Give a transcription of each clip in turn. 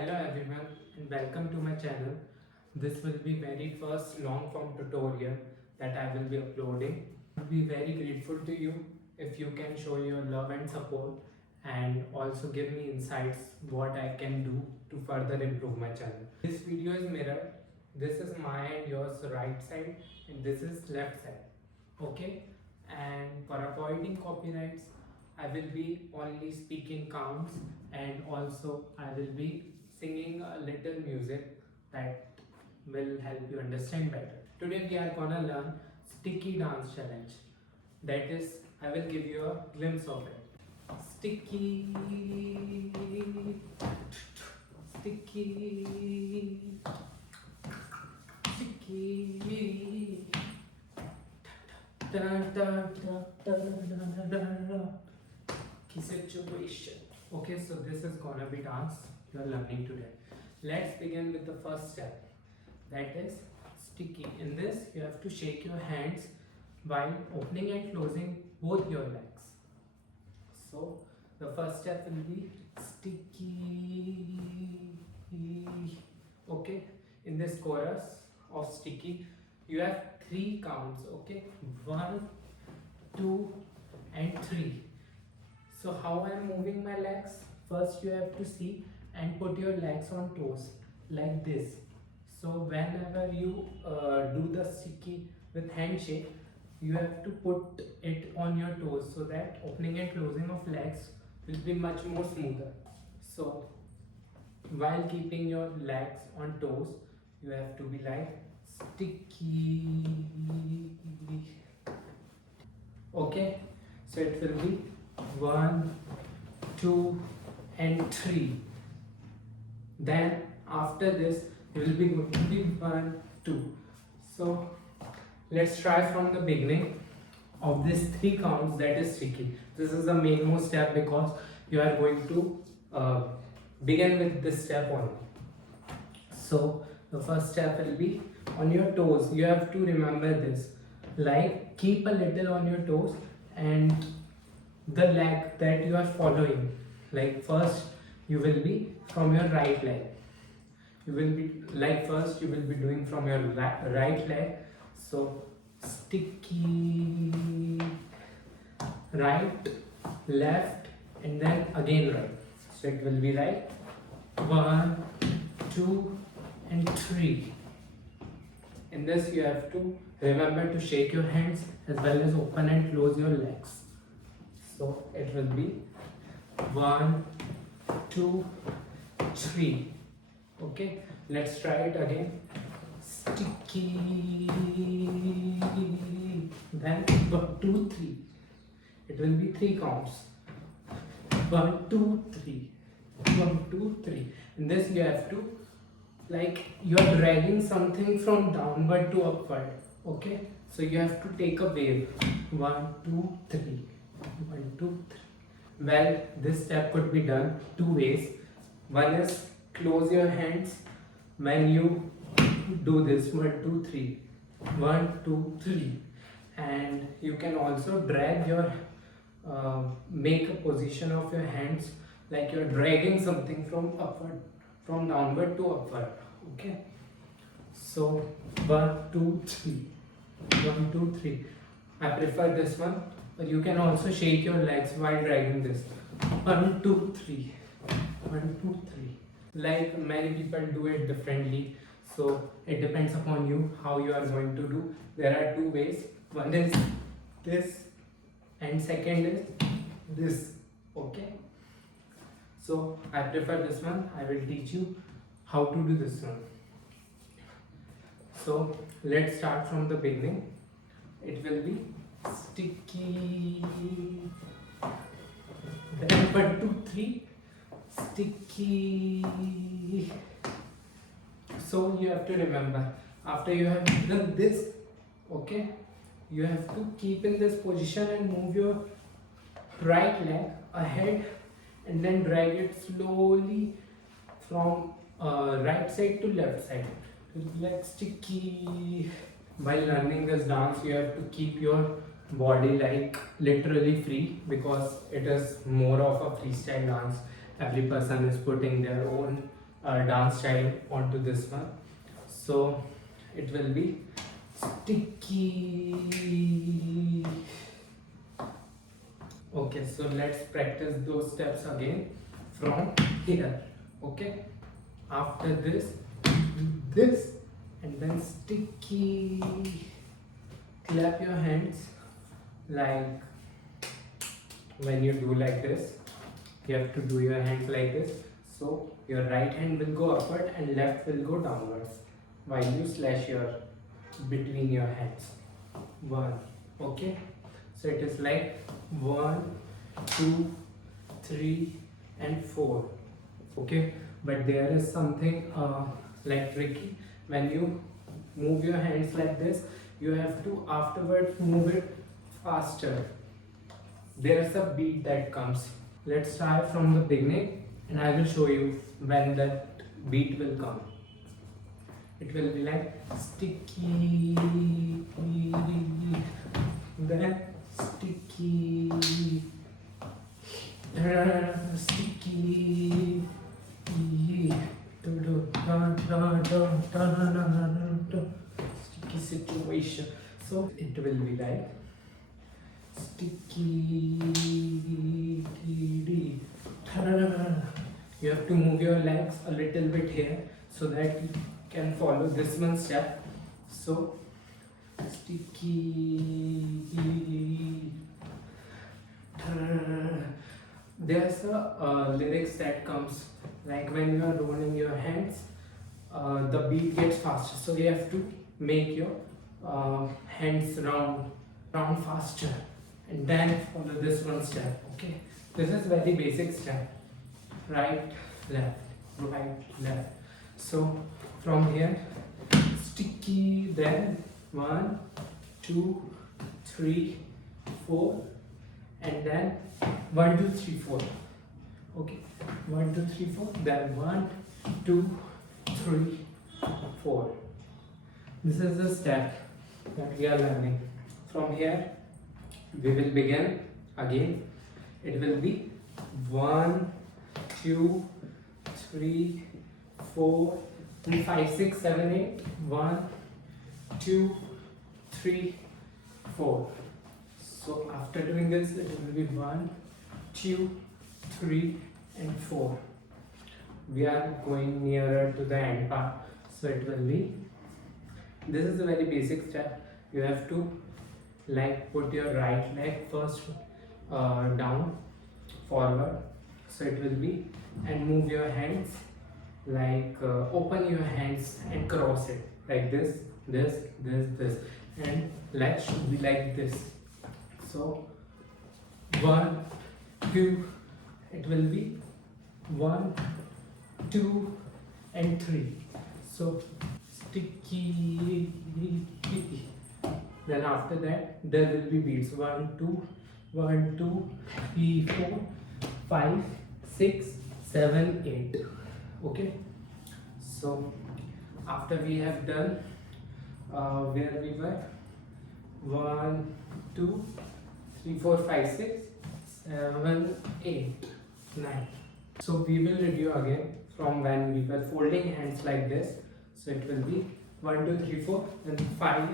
Hello everyone and welcome to my channel. This will be very first long form tutorial that I will be uploading. I will be very grateful to you if you can show your love and support and also give me insights what I can do to further improve my channel. This video is mirrored. This is my and yours right side and this is left side. Okay, and for avoiding copyrights I will be only speaking counts and also I will be singing a little music that will help you understand better. Today we are gonna learn sticky dance challenge. That is, I will give you a glimpse of it. Sticky, sticky, sticky. Da, da, da, da, da, da, da. Key situation. Okay, so this is gonna be dance you are learning today. Let's begin with the first step. That is sticky. In this, you have to shake your hands while opening and closing both your legs. So the first step will be sticky. Okay, in this chorus of sticky, you have 3 counts. Okay, 1, 2, and 3. So how I am moving my legs? First you have to see and put your legs on toes like this. So whenever you do the sticky with handshake, you have to put it on your toes so that opening and closing of legs will be much more smoother. So while keeping your legs on toes, you have to be like sticky. Okay, so it will be 1, 2, and 3. Then after this it will be going to be 1, 2. So let's try from the beginning of these 3 counts, that is sticky. This is the mainmost step because you are going to begin with this step only. So the first step will be on your toes. You have to remember this, like keep a little on your toes and the leg that you are following, like first you will be from your right leg. You will be like first you will be doing from your right leg. So sticky, right, left, and then again right. So it will be right, 1, 2, and 3. In this you have to remember to shake your hands as well as open and close your legs. So it will be 1, 2, 3. Okay, let's try it again. Sticky. Then 1, 2, 3. It will be 3 counts. 1, 2, 3. 1, 2, 3. In this you have to, like you are dragging something from downward to upward. Okay, so you have to take a wave. 1, 2, 3. 1, 2, 3. Well, this step could be done 2 ways. One is close your hands when you do this 1, 2, 3. 1, 2, 3. And you can also drag your make a position of your hands like you're dragging something from upward, from downward to upward. Okay, so 1, 2, 3. 1, 2, 3. I prefer this one, but you can also shake your legs while dragging this. 1, 2, 3. 1, 2, 3. Like many people do it differently, so it depends upon you how you are going to do. There are 2 ways. One is this, and second is this. Okay, so I prefer this one. I will teach you how to do this one. So let's start from the beginning. It will be sticky, then 1, 2, 3, sticky. So you have to remember, after you have done this, okay, you have to keep in this position and move your right leg ahead and then drag it slowly from right side to left side. Like sticky. While learning this dance, you have to keep your body like literally free because it is more of a freestyle dance. Every person is putting their own dance style onto this one. So it will be sticky. Okay, so let's practice those steps again from here. Okay, after this, and then sticky. Clap your hands like when you do like this. You have to do your hands like this. So your right hand will go upward and left will go downwards while you slash your between your hands. One. Okay. So it is like 1, 2, 3, and 4. Okay. But there is something like tricky. When you move your hands like this, you have to afterwards move it faster. There's a beat that comes. Let's try from the beginning and I will show you when that beat will come. It will be like sticky, then sticky, sticky, sticky situation. So it will be like sticky. You have to move your legs a little bit here so that you can follow this one step. So sticky. There's a lyrics that comes like when you are rolling your hands, the beat gets faster. So you have to make your hands round faster, and then follow this one step. Okay, this is very basic step. Right, left, right, left. So from here, sticky. Then 1, 2, 3, 4, and then 1, 2, 3, 4. Okay, 1, 2, 3, 4. Then 1, 2, 3, 4. This is the step that we are learning. From here, we will begin again. It will be 1, 2, 3, 4, 5, 6, 7, 8. 1, 2, 3, 4. So after doing this, it will be 1, 2, 3, and 4. We are going nearer to the end part. So it will be, this is a very basic step. You have to like put your right leg first down, forward. So it will be, and move your hands like open your hands and cross it like this, and legs should be like this. So 1, 2, it will be 1, 2, and 3. So sticky. Then after that there will be beats. 1, 2, 1, 2, 3, 4, 5, 6, 7, 8. Okay. So after we have done where we were, 1, 2, 3, 4, 5, 6, 7, 8, 9. So we will review again from when we were folding hands like this. So it will be 1, 2, 3, 4, then 5,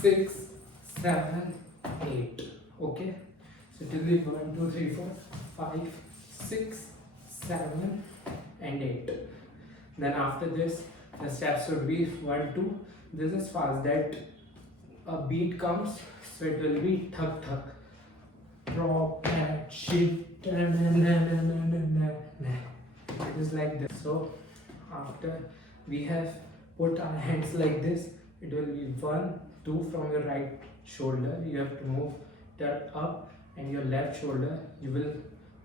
6, 7, 8. Okay. So it will be 1, 2, 3, 4, 5, 6, 7, and 8. Then after this, the steps should be 1, 2. This is fast, that a beat comes, so it will be thug thug. Drop that shit. It is like this. So after we have put our hands like this, it will be 1, 2 from your right shoulder. You have to move that up, and your left shoulder you will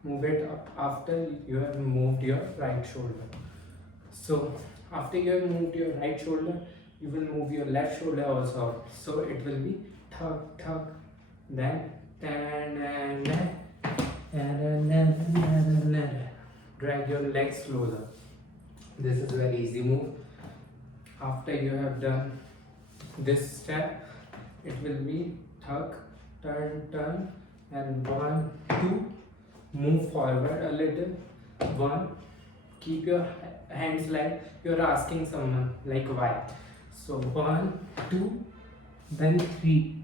move it up after you have moved your right shoulder. So after you have moved your right shoulder, you will move your left shoulder also up. So it will be thug thug, then drag your legs closer. This is a very easy move. After you have done this step, it will be thug, turn, and 1, 2, move forward a little. 1, keep your hands like you're asking someone like why. So 1, 2, then 3.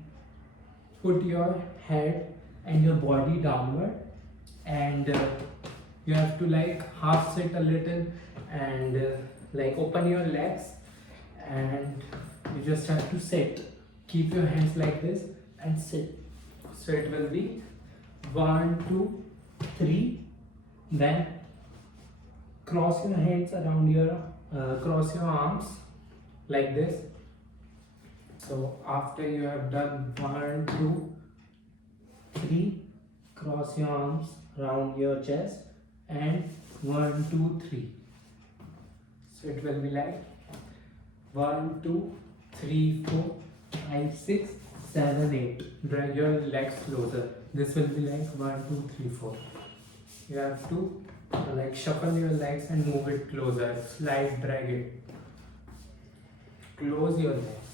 Put your head and your body downward, and you have to like half sit a little, and like open your legs, and you just have to sit. Keep your hands like this and sit. So it will be 1, 2, 3. Then cross your hands around your cross your arms like this. So after you have done 1, 2, 3, cross your arms around your chest, and 1, 2, 3. So it will be like 1, 2, 3, 4, 5, 6, 7, 8. Drag your legs closer. This will be like 1, 2, 3, 4. You have to like shuffle your legs and move it closer. Slide, drag it. Close your legs.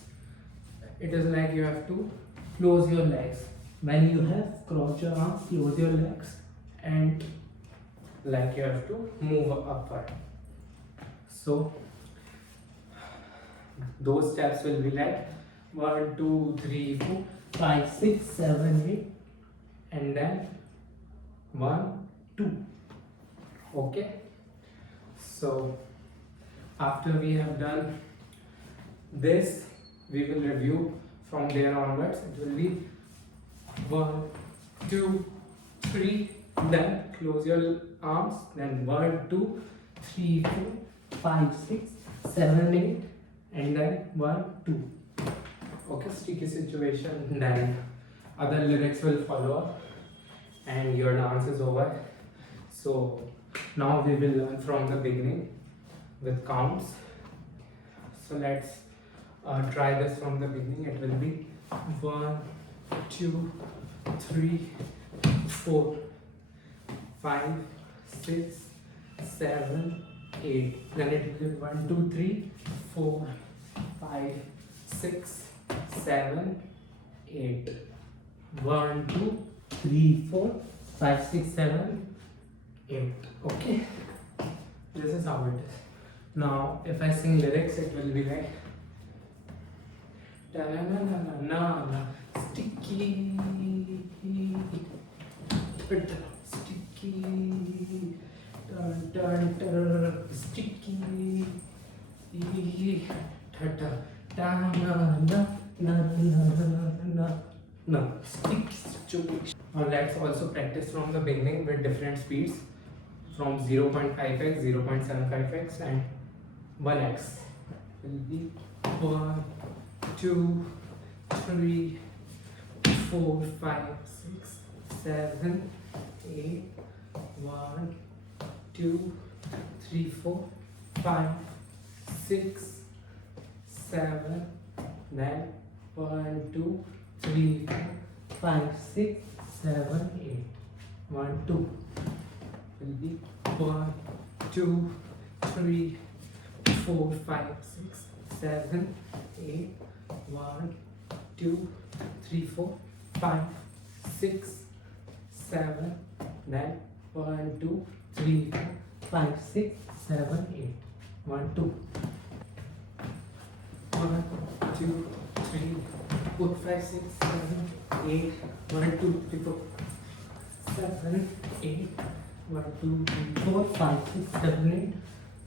It is like you have to close your legs. When you have crossed your arms, close your legs, and like you have to move upward. So those steps will be like 1, 2, 3, 4, 5, 6, 7, 8, and then 1, 2. Okay. So after we have done this, we will review from there onwards. It will be 1, 2, 3, then close your arms, then 1, 2, 3, 4, 5, 6, 7, 8, and then 1, 2. Okay, sticky situation, then other lyrics will follow up and your dance is over. So now we will learn from the beginning with counts. So let's try this from the beginning. It will be 1, 2, 3, 4, 5, 6, 7, 8. Then it will be 1, 2, 3, 4, 5, 6, 7, 8. 1, 2, 3, 4, 5, 6, 7, 8. Okay, this is how it is. Now if I sing lyrics, it will be like da na na na na na na, sticky, sticky, dun dun dun, sticky, ta ta da na na na na na na, sticky. Now let's also practice from the beginning with different speeds, from 0.5x, 0.75x, and 1x. Will be 1, 2, 3, 4, 5, 6, 7, 8, 1, 2, 3, 4, 5, 6, 7, then 1, 2, 3, 4, 5, 6, 7, 8. 1, 2. Will be 1, 2, 3, 4, 5, 6, 7, 8. 1, 2, 3, 4, 5, 6, 7, then 1, 2, 3, 4, 5, 6, 7, 8. 1, 2. 1, 2, 3, 4, 5, 6, 7, 8. 1, 2, 3, 4, 7, 8. 1, 2, 3, 4, 5, 6, 7,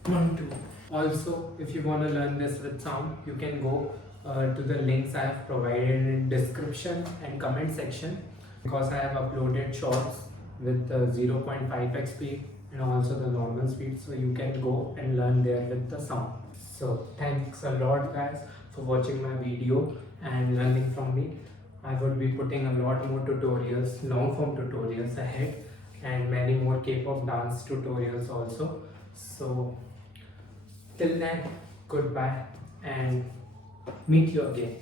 8. 1, 2. Also, if you want to learn this with sound, you can go to the links I have provided in description and comment section, because I have uploaded shorts with 0.5x speed and also the normal speed, so you can go and learn there with the sound. So thanks a lot guys for watching my video and learning from me. I would be putting a lot more tutorials, long form tutorials ahead, and many more K-pop dance tutorials also. So till then, goodbye and meet you again.